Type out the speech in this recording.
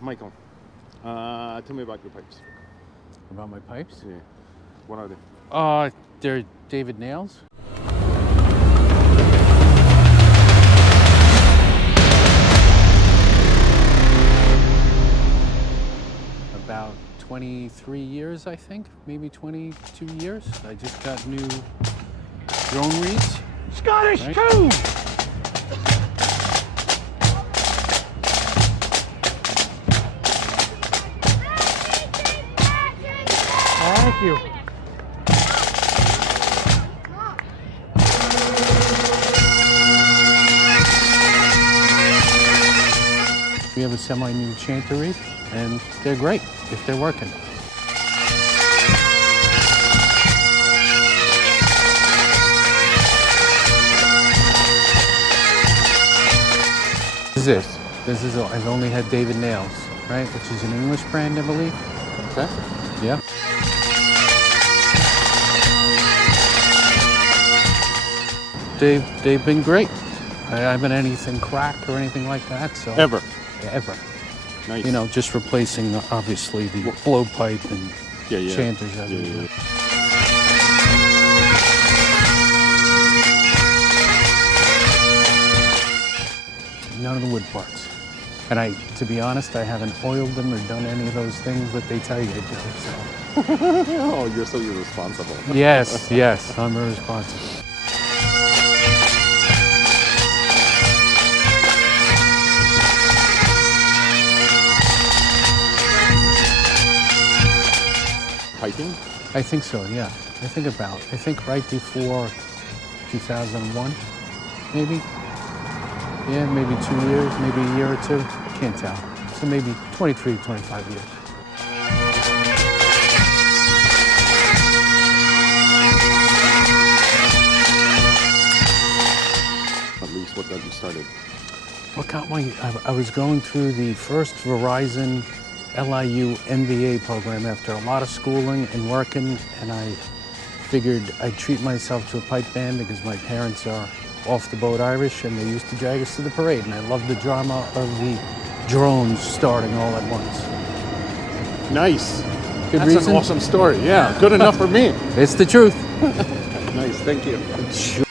Michael, tell me about your pipes. About my pipes? Yeah. What are they? They're David Naill's. About 23 years, I think, maybe 22 years. I just got new drone reeds. Scottish Right. too! Thank you. We have a semi-new chanter reed, and they're great if they're working. This is I've only had David Naill's, right? Which is an English brand, I believe. Okay. Yeah. They've been great. I haven't anything cracked or anything like that. So Ever? Yeah, ever. Nice. You know, just replacing obviously the blowpipe and chanters. None of the wood parts. And to be honest, I haven't oiled them or done any of those things that they tell you to do. So. Oh, you're so irresponsible. Yes, I'm irresponsible. Piping? I think so, yeah. I think right before 2001, maybe. Yeah, maybe 2 years, maybe a year or two. Can't tell. So maybe 23 to 25 years. At least what got you started? What got I was going through the first Verizon MBA program after a lot of schooling and working, and I figured I'd treat myself to a pipe band because my parents are off the boat Irish and they used to drag us to the parade, and I loved the drama of the drones starting all at once. Nice. Good That's reason? an awesome story. Yeah, good enough for me. It's the truth. Nice, thank you. Sure.